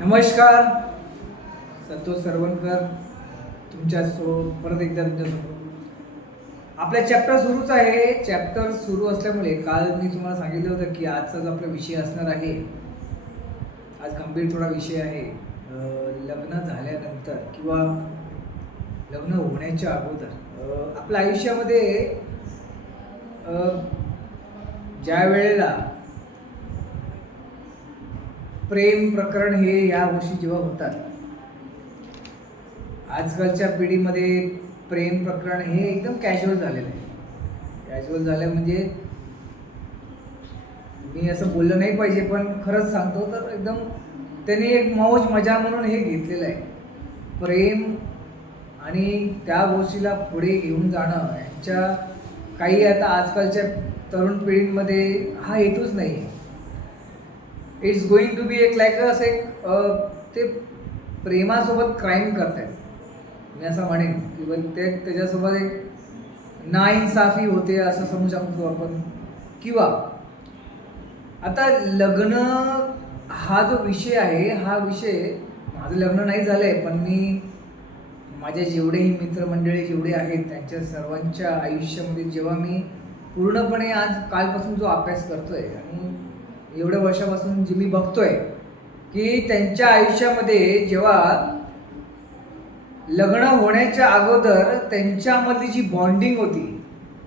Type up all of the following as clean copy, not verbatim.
नमस्कार, संतोष सरवणकर परत एकदा तुमच्यासोबत आपला चॅप्टर सुरूच आहे. चॅप्टर सुरू असल्यामुळे काल मी तुम्हाला सांगितलं होतं की आजचाच आपला विषय असणार आहे. आज गंभीर थोडा विषय आहे. लग्न झाल्यानंतर किंवा लग्न होण्याच्या अगोदर आपल्या आयुष्यामध्ये ज्या वेळेला प्रेम प्रकरण हे या गोष्टी जेव्हा होतात, आजकालच्या पिढीमध्ये प्रेम प्रकरण हे एकदम कॅज्युअल झालेलं आहे. कॅज्युअल झालं म्हणजे मी असं बोललं नाही पाहिजे, पण खरंच सांगतो तर एकदम त्यांनी एक मौज मजा म्हणून हे घेतलेलं आहे. प्रेम आणि त्या गोष्टीला पुढे घेऊन जाणं यांच्या काही आता आजकालच्या तरुण पिढींमध्ये हा हेतूच नाही आहे. इट्स गोइंग टू बी एक लाईक असं एक ते प्रेमासोबत क्राईम करत आहेत, मी असं म्हणेन. किंवा ते त्याच्यासोबत एक नाइंसाफी होते असं समजू शकतो आपण. किंवा आता लग्न हा जो विषय आहे, हा विषय माझं लग्न नाही झालं आहे, पण मी माझे जेवढेही मित्रमंडळी जेवढे आहेत त्यांच्या सर्वांच्या आयुष्यामध्ये जेव्हा मी पूर्णपणे आज कालपासून जो अभ्यास करतोय आणि एवढ्या वर्षापासून जे मी बघतोय की त्यांच्या आयुष्यामध्ये जेव्हा लग्न होण्याच्या अगोदर त्यांच्यामधली जी बॉन्डिंग होती,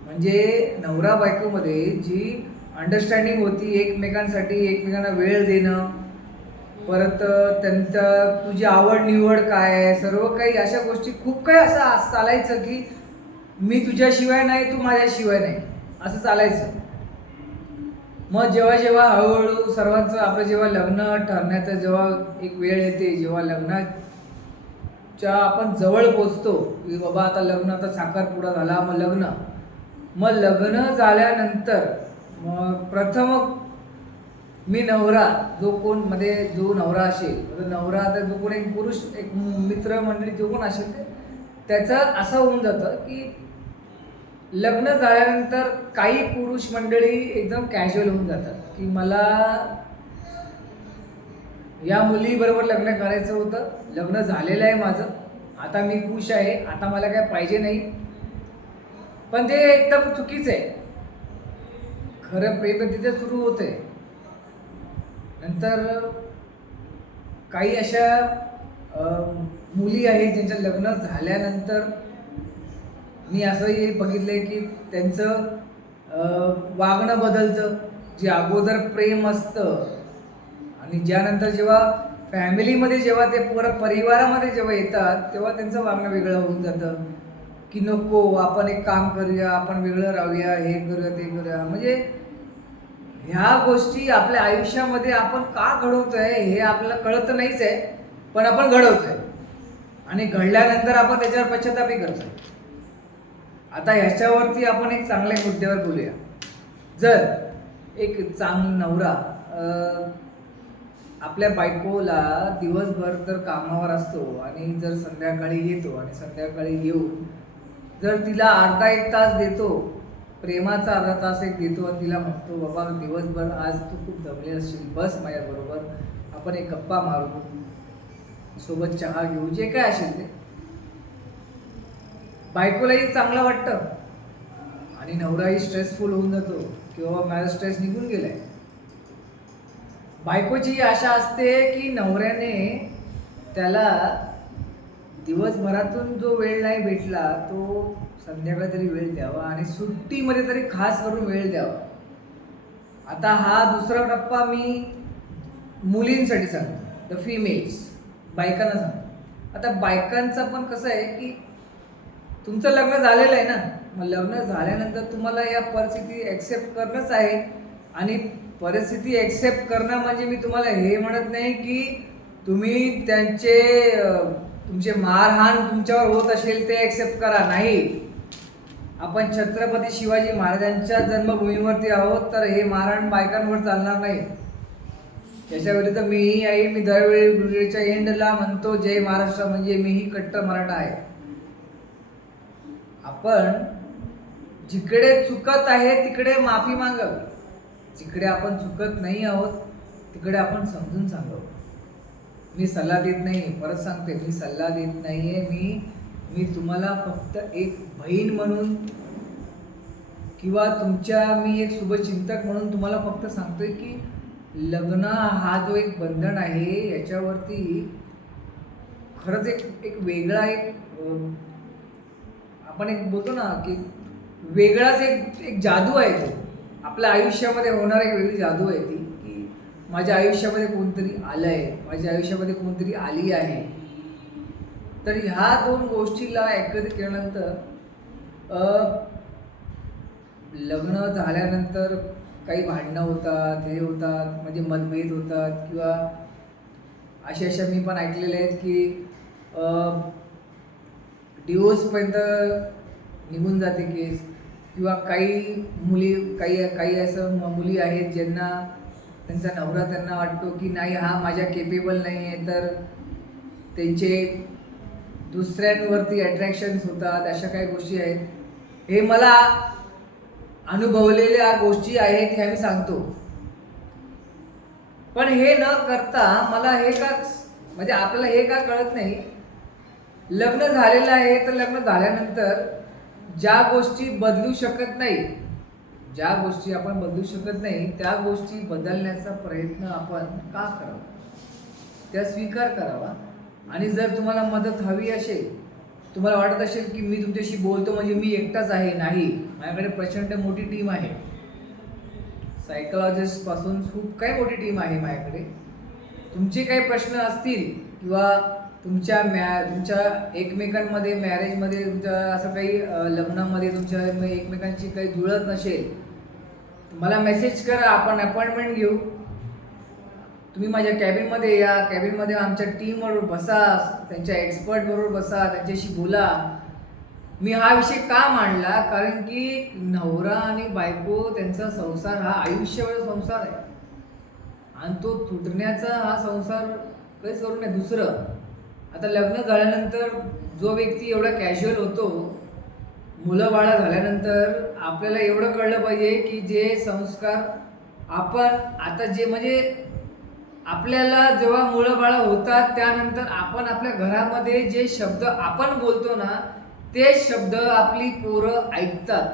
म्हणजे नवरा बायकोमध्ये जी अंडरस्टँडिंग होती, एकमेकांसाठी एकमेकांना वेळ देणं, परत त्यांचं तुझी आवड निवड काय, सर्व काही अशा गोष्टी खूप काही असं चालायचं की मी तुझ्याशिवाय नाही, तू माझ्याशिवाय नाही, असं चालायचं. मग जेव्हा जेव्हा हळूहळू सर्वांचं आपलं जेव्हा लग्न ठरण्याचं जेव्हा एक वेळ येते, जेव्हा लग्नाच्या आपण जवळ पोचतो की बाबा आता लग्न, आता साखरपुडा झाला, मग लग्न झाल्यानंतर मग प्रथम मी नवरा जो कोण मध्ये जो नवरा असेल, नवरा आता जो कोण एक पुरुष एक मित्र मंडळी जो कोण असेल त्याचं असं होऊन जातं की लग्न झाल्यानंतर काही पुरुष मंडळी एकदम कॅज्युअल होऊन जातात की मला या मुलीबरोबर लग्न करायचं होतं, लग्न झालेलं आहे माझं, आता मी खुश आहे, आता मला काय पाहिजे नाही. पण ते एकदम चुकीचं आहे. खरं प्रेम तिथे सुरू होते. नंतर काही अशा मुली आहेत ज्यांचं लग्न झाल्यानंतर मी असंही बघितलंय की त्यांचं वागणं बदलतं. जे अगोदर प्रेम असतं आणि ज्यानंतर जेव्हा फॅमिलीमध्ये जेव्हा ते परत परिवारामध्ये जेव्हा येतात तेव्हा त्यांचं वागणं वेगळं होऊन जातं की नको आपण एक काम करूया, आपण वेगळं राहूया, हे करूया ते करूया. म्हणजे ह्या गोष्टी आपल्या आयुष्यामध्ये आपण का घडवतोय हे आपल्याला कळत नाहीच आहे, पण आपण घडवतोय आणि घडल्यानंतर आपण त्याच्यावर पश्चातापही करतोय. आता ह्याच्यावरती आपण एक चांगल्या मुद्द्यावर बोलूया. जर एक नवरा आपल्या बायकोला दिवसभर तर कामावर असतो आणि जर संध्याकाळी येतो आणि संध्याकाळी येऊन जर तिला अर्धा एक तास देतो, प्रेमाचा अर्धा तास एक देतो आणि तिला म्हणतो बाबा दिवसभर आज तू खूप दमले असशील, बस माझ्याबरोबर, आपण एक गप्पा मारू, सोबत चहा घेऊ, जे काय असेल ते, बायकोलाही चांगलं वाटतं आणि नवराही स्ट्रेसफुल होऊन जातो किंवा माझा स्ट्रेस निघून गेलाय. बायकोची आशा असते की नवऱ्याने त्याला दिवसभरातून जो वेळ नाही भेटला तो संध्याकाळी तरी वेळ द्यावा आणि सुट्टीमध्ये तरी खास करून वेळ द्यावा. आता हा दुसरा टप्पा मी मुलींसाठी सांगतो, द फिमेल्स, बायकांना सांगतो. आता बायकांचं पण कसं आहे की तुमचं लग्न झालेलं आहे ना, मग लग्न झाल्यानंतर तुम्हाला या परिस्थिती ॲक्सेप्ट करणंच आहे. आणि परिस्थिती ॲक्सेप्ट करणं म्हणजे मी तुम्हाला हे म्हणत नाही की तुम्ही तुमचे मारहाण तुमच्यावर होत असेल ते ॲक्सेप्ट करा, नाही. आपण छत्रपती शिवाजी महाराजांच्या जन्मभूमीवरती आहोत, तर हे मारहाण बायकांवर चालणार नाही. त्याच्या विरुद्ध मीही आहे. मी दरवेळी ब्रिगेडच्या एंडला म्हणतो जय महाराष्ट्र, म्हणजे मीही कट्टर मराठा आहे. आपण जिकडे चुकत आहे तिकडे माफी मागावी, जिकडे आपण चुकत नाही आहोत तिकडे आपण समजून सांगावं. मी सल्ला देत नाही, परत सांगते, मी सल्ला देत नाही आहे. मी तुम्हाला फक्त एक बहीण म्हणून किंवा मी एक शुभचिंतक म्हणून तुम्हाला फक्त सांगतोय की लग्न हा जो एक बंधन आहे याच्यावरती खरंच एक एक वेगळा आपण एक बोलतो ना की वेगळाच एक एक जादू आहे तो. आपल्या आयुष्यामध्ये होणार एक वेगळी जादू आहे ती, की माझ्या आयुष्यामध्ये कोणतरी आलंय, माझ्या आयुष्यामध्ये कोणतरी आली आहे. तर ह्या दोन गोष्टीला एकत्रित केल्यानंतर लग्न झाल्यानंतर काही भांडणं होतात, हे होतात, म्हणजे मतभेद होतात किंवा अशा मी पण ऐकलेले आहेत की डिवोर्सपर्यंत निघून जाते केस. किंवा काही काही असं मुली आहेत ज्यांना त्यांचा नवरा त्यांना वाटतो की नाही हा माझ्या केपेबल नाही आहे, तर त्यांचे दुसऱ्यांवरती अट्रॅक्शन्स होतात. अशा काही गोष्टी आहेत. हे मला अनुभवलेल्या गोष्टी आहेत, हे आम्ही सांगतो. पण हे न करता मला हे का म्हणजे आपल्याला हे का कळत नाही, लग्न झालेलं आहे तर लग्न झाल्यानंतर ज्या गोष्टी बदलू शकत नाही, ज्या गोष्टी आपण बदलू शकत नाही त्या गोष्टी बदलण्याचा प्रयत्न आपण का करावा, त्या स्वीकार करावा. आणि जर तुम्हाला मदत हवी असेल, तुम्हाला वाटत असेल की मी तुमच्याशी बोलतो म्हणजे मी एकटाच आहे, नाही, माझ्याकडे प्रचंड मोठी टीम आहे. सायकोलॉजिस्ट पासून खूप काही मोठी टीम आहे माझ्याकडे. तुमचे काही प्रश्न असतील किंवा तुमच्या एकमेकांमध्ये मॅरेजमध्ये तुमच्या असं काही लग्नामध्ये तुमच्या एकमेकांची काही जुळत नसेल, मला मेसेज करा, आपण अपॉइंटमेंट घेऊ. तुम्ही माझ्या कॅबिनमध्ये या, कॅबिनमध्ये आमच्या टीमबरोबर बसा, त्यांच्या एक्सपर्ट बरोबर बसा, त्यांच्याशी बोला. मी हा विषय का मांडला, कारण की नवरा आणि बायको त्यांचा संसार हा आयुष्यभर संसार आहे आणि तो तुटण्याचा हा संसार काहीच करू नये. दुसरं, आता लग्न झाल्यानंतर जो व्यक्ती एवढा कॅज्युअल होतो, मुलं बाळं झाल्यानंतर आपल्याला एवढं कळलं पाहिजे की जे संस्कार आपण आता जे म्हणजे आपल्याला जेव्हा मुलं बाळं होतात त्यानंतर आपण आपल्या घरामध्ये जे शब्द आपण बोलतो ना, ते शब्द आपली पोरं ऐकतात.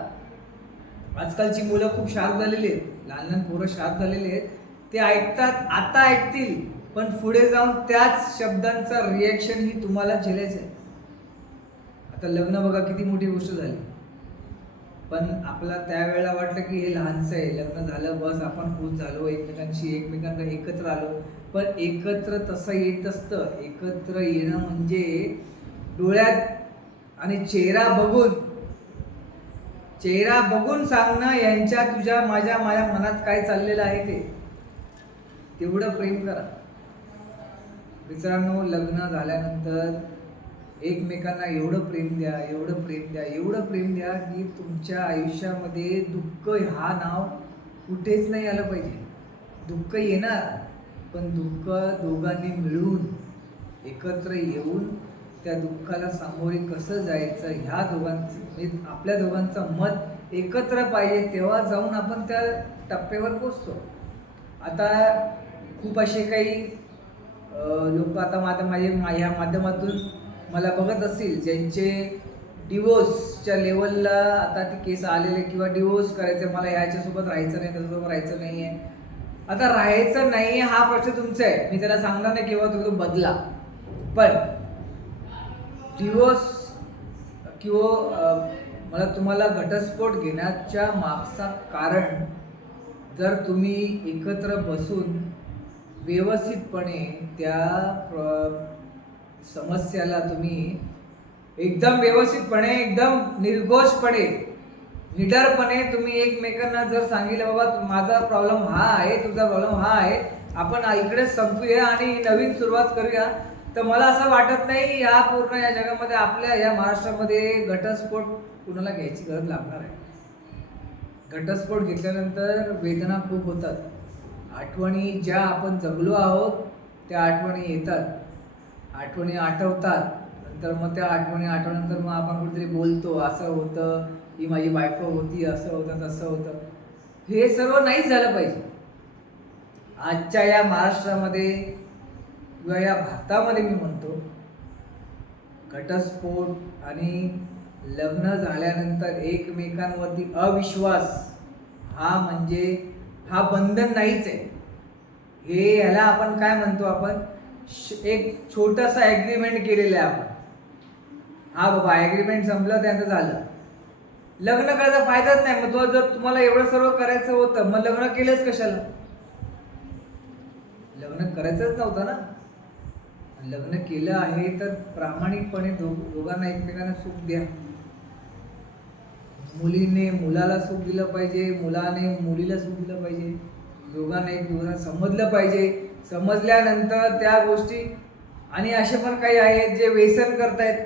आजकालची मुलं खूप शार्प झालेली आहेत, लहान लहान पोरं शार्प झालेली आहेत. ते ऐकतात, आता ऐकतील, पण पुढे जाऊन त्याच शब्दांचा रिॲक्शन ही तुम्हाला झेलायचं आहे. आता लग्न बघा किती मोठी गोष्ट झाली, पण आपला त्यावेळेला वाटलं की हे लहानसं आहे, लग्न झालं बस आपण खुश झालो, एकमेकांना एकत्र आलो. पण एकत्र तसं येत असतं. एकत्र येणं म्हणजे डोळ्यात आणि चेहरा बघून सांगणं यांच्या तुझ्या माझ्या मनात काय चाललेलं आहे ते. तेवढं प्रेम करा मित्रांनो. लग्न झाल्यानंतर एकमेकांना एवढं प्रेम द्या की तुमच्या आयुष्यामध्ये दुःख हा नाव कुठेच नाही आलं पाहिजे. दुःख येणार, पण दुःख दोघांनी मिळून एकत्र येऊन त्या दुःखाला सामोरे कसं जायचं, ह्या दोघांचं आपल्या दोघांचं मत एकत्र पाहिजे, तेव्हा जाऊन आपण त्या टप्प्यावर पोचतो. आता खूप असे काही लोक आता माझ्या माध्यमातून मला बघत असतील, ज्यांचे डिवोर्सच्या लेवलला आता ती केस आलेले किंवा डिवोर्स करायचं, मला याच्यासोबत राहायचं नाही, त्याच्यासोबत राहायचं नाही आहे. आता राहायचं नाही हा प्रश्न तुमचा आहे, मी त्याला सांगणार नाही किंवा तुम्ही बदला. पण डिवोर्स किंवा मला तुम्हाला घटस्फोट घेण्याच्या मागचा कारण, जर तुम्ही एकत्र बसून व्यवस्थितपणे त्या समस्याला तुम्ही एकदम व्यवस्थितपणे, एकदम निर्घोषपणे, निडरपणे तुम्ही एकमेकांना जर सांगितलं बाबा माझा प्रॉब्लेम हा आहे, तुझा प्रॉब्लेम हा आहे, आपण इकडेच संपूया आणि नवीन सुरुवात करूया, तर मला असं वाटत नाही या पूर्ण या जगामध्ये, आपल्या या महाराष्ट्रामध्ये घटस्फोट कुणाला घ्यायची गरज लागणार आहे. घटस्फोट घेतल्यानंतर वेदना खूप होतात. आठवणी ज्या आपण जगलो आहोत त्या आठवणी येतात, आठवणी आठवतात. नंतर मग त्या आठवणी आठवल्यानंतर मग आपण कुठेतरी बोलतो, असं होतं, ही माझी बायको होती, असं होतं, तसं होतं. हे सर्व नाहीच झालं पाहिजे. आजच्या या महाराष्ट्रामध्ये किंवा या भारतामध्ये मी म्हणतो, घटस्फोट आणि लग्न झाल्यानंतर एकमेकांवरती अविश्वास हा बंधन नाहीच आहे. हे याला आपण काय म्हणतो, आपण एक छोटासा ॲग्रीमेंट केलेला आहे आपण. हा बाबा ॲग्रीमेंट संपलं, त्यांचं झालं. लग्न करायचा फायदाच नाही. मग तो जर तुम्हाला एवढं सर्व करायचं होतं, मग लग्न केलंच कशाला? लग्न करायचंच नव्हतं ना. लग्न केलं आहे तर प्रामाणिकपणे दोघांना एकमेकांना सुख द्या. मुलीने मुलाला सुख दिलं पाहिजे, मुलाने मुलीला सुख दिलं पाहिजे. दोघांना एक समजलं पाहिजे. समजल्यानंतर त्या गोष्टी. आणि असे पण काही आहेत जे व्यसन करतायत.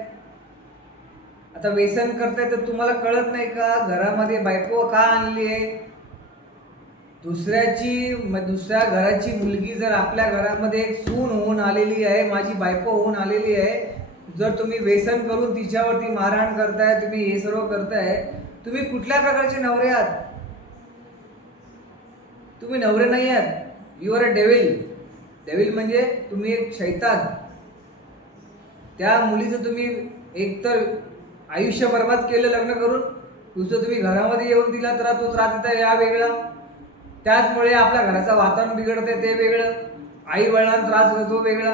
आता व्यसन करतायत तर तुम्हाला कळत नाही का, घरामध्ये बायको का आणली आहे? दुसऱ्या घराची मुलगी जर आपल्या घरामध्ये एक सून होऊन आलेली आहे, माझी बायको होऊन आलेली आहे, जर तुम्ही व्यसन करून तिच्यावरती मारहाण करताय, तुम्ही हे सर्व करताय, तुम्ही कुठल्या प्रकारचे नवरे आहात? तुम्ही नवरे नाही आहात. You are a devil. Devil म्हणजे तुम्ही एक शैतान. त्या मुलीचं तुम्ही एकतर आयुष्य बर्बाद केलं लग्न करून, दुसरं तुम्ही घरामध्ये येऊन दिला तर तो त्रास देता या वेगळा. त्याचमुळे आपल्या घराचं वातावरण बिघडते ते वेगळं, आई वडिलांना त्रास होतो वेगळा.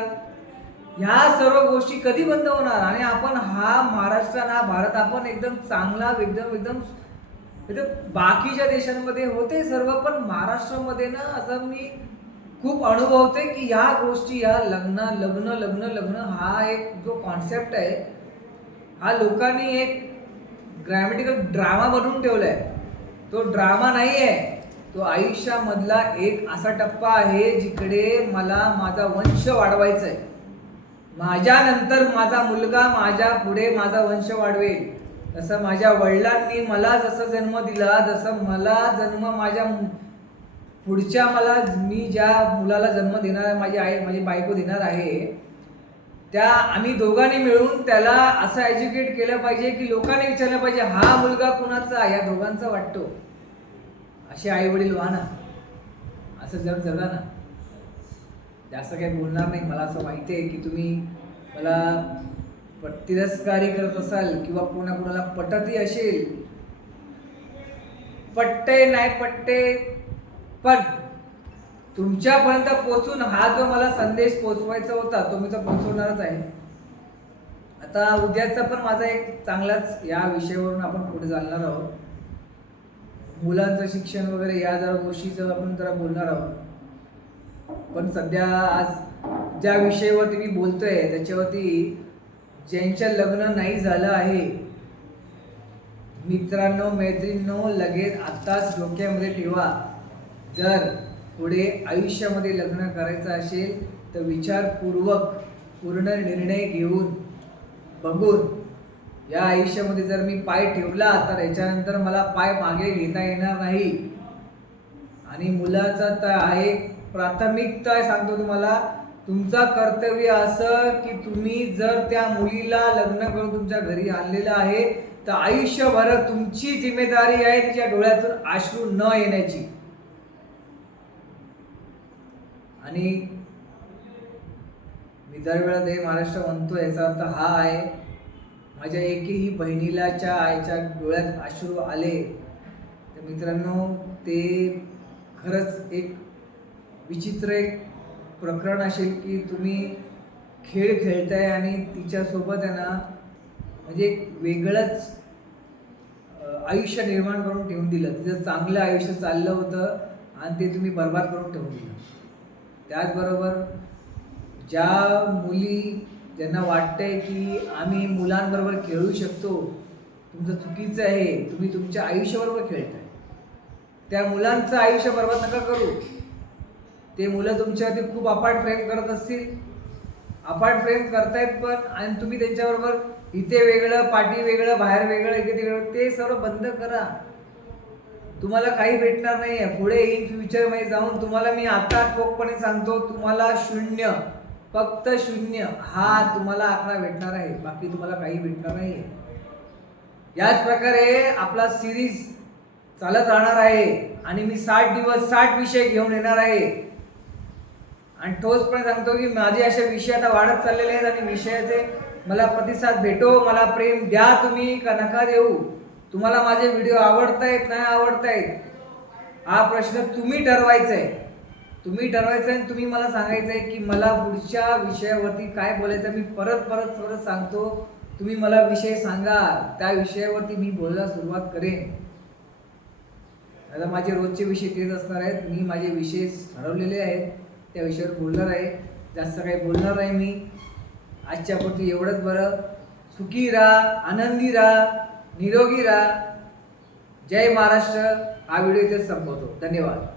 ह्या सर्व गोष्टी कधी बंद होणार? आणि आपण हा महाराष्ट्र हा भारत आपण एकदम चांगला, एकदम एकदम बाकीच्या देशांमध्ये होते सर्व, पण महाराष्ट्रामध्ये ना असं मी खूप अनुभवते की ह्या गोष्टी, ह्या लग्न हा एक जो कॉन्सेप्ट आहे, हा लोकांनी एक ग्रॅमॅटिकल ड्रामा बनवून ठेवलाय. तो ड्रामा नाही आहे, तो आयुष्यामधला एक असा टप्पा आहे जिकडे मला माझा वंश वाढवायचा आहे. माझ्यानंतर माझा मुलगा माझ्या पुढे माझा वंश वाढवेल. तसं माझ्या वडिलांनी मला जसं जन्म दिला, जसं मला जन्म माझ्या पुढच्या मी ज्या मुलाला जन्म देणार आहे, माझी बायको देणार आहे, त्या आम्ही दोघांनी मिळून त्याला असं एज्युकेट केलं पाहिजे की लोकांनी विचारलं पाहिजे, हा मुलगा कुणाचा? या दोघांचा वाटतो. असे आई वडील व्हा ना, असं जग जगा ना. जास्त काही बोलणार नाही. मला असं माहिती आहे की तुम्ही मला तिरस्कारी करत असाल किंवा कोणाला पटतही असेल. पटते नाही पटते, पण तुमच्यापर्यंत पोहोचून हा जो मला संदेश पोचवायचा होता तो मी तर पोचवणारच आहे. आता उद्याचा पण माझा एक चांगलाच या विषयावरून आपण पुढे चालणार आहोत. मुलांचं शिक्षण वगैरे या जरा गोष्टीचं आपण जरा बोलणार आहोत. पण सध्या आज ज्या विषयावरती मी बोलतोय त्याच्यावरती, ज्यांचं लग्न नाही झालं आहे, मित्रांनो मैत्रिणींनो, लगेच आत्ताच डोक्यामध्ये ठेवा, जर पुढे आयुष्यामध्ये लग्न करायचं असेल तर विचारपूर्वक पूर्ण निर्णय घेऊन बघून, या आयुष्यामध्ये जर मी पाय ठेवला तर याच्यानंतर मला पाय मागे घेता येणार नाही. आणि मुलाचा तर आहे प्राथमिकता, सांगतो तुम्हाला, तुमचा कर्तव्य असं की तुम्ही जर त्या मुलीला लग्न करून तुमच्या घरी आणलेलं आहे तर आयुष्यभर तुमची जिम्मेदारी आहे तिच्या डोळ्यातून अश्रू न येण्याची. आणि मी दरवेळा हे महाराष्ट्र म्हणतो, याचा अर्थ हा आहे, माझ्या एकही बहिणीलाच्या आईच्या डोळ्यात अश्रू आले तर मित्रांनो, ते खरंच एक विचित्र एक प्रकरण असेल की तुम्ही खेळ खेळताय आणि तिच्यासोबत आहे ना, म्हणजे एक वेगळंच आयुष्य निर्माण करून ठेवून दिलं. तिचं चांगलं आयुष्य चाललं होतं आणि ते तुम्ही बरबाद करून ठेवून दिलं. त्याचबरोबर ज्या मुली ज्यांना वाटतंय की आम्ही मुलांबरोबर खेळू शकतो, तुमचं चुकीचं आहे. तुम्ही तुमच्या आयुष्याबरोबर खेळताय. त्या मुलांचं आयुष्य बरबाद नका करू. ते मुलं तुमच्यावरती खूप अपार्ट प्रेम करत असतील, अपार्ट प्रेम करतायत पण, आणि तुम्ही त्यांच्याबरोबर इथे वेगळं, पाठी वेगळं, बाहेर वेगळं, इथे वेगळं, ते सर्व बंद करा. तुम्हाला काही भेटणार नाही आहे. पुढे इन फ्युचरमध्ये जाऊन तुम्हाला मी आता ठोकपणे सांगतो, तुम्हाला शून्य, फक्त शून्य हा तुम्हाला आकडा भेटणार आहे. बाकी तुम्हाला काही भेटणार नाही आहे. याच प्रकारे आपला सिरीज चालत राहणार आहे आणि मी 60 दिवस 60 विषय घेऊन येणार आहे. आणि ठोसपणे सांगतो की माझे असे विषय आता वाढत चाललेले आहेत आणि विषयाचे मला प्रतिसाद भेटो, मला प्रेम द्या तुम्ही का नका देऊ. तुम्हाला माझे व्हिडिओ आवडतायत नाही आवडतायत हा प्रश्न तुम्ही ठरवायचा आहे. तुम्ही ठरवायचं आहे आणि तुम्ही मला सांगायचं आहे की मला पुढच्या विषयावरती काय बोलायचं. मी परत परत परत सांगतो, तुम्ही मला विषय सांगा, त्या विषयावरती मी बोलायला सुरुवात करेन. आता माझे रोजचे विषय तेच असणार आहेत. मी माझे विषय ठरवलेले आहेत, त्या विषयावर बोलणार आहे. जास्त काही बोलणार नाही मी. आजच्यापुरती एवढंच. बरं, सुखी राहा, आनंदी राहा, निरोगी राहा. जय महाराष्ट्र. हा व्हिडिओ इथेच संपवतो. धन्यवाद.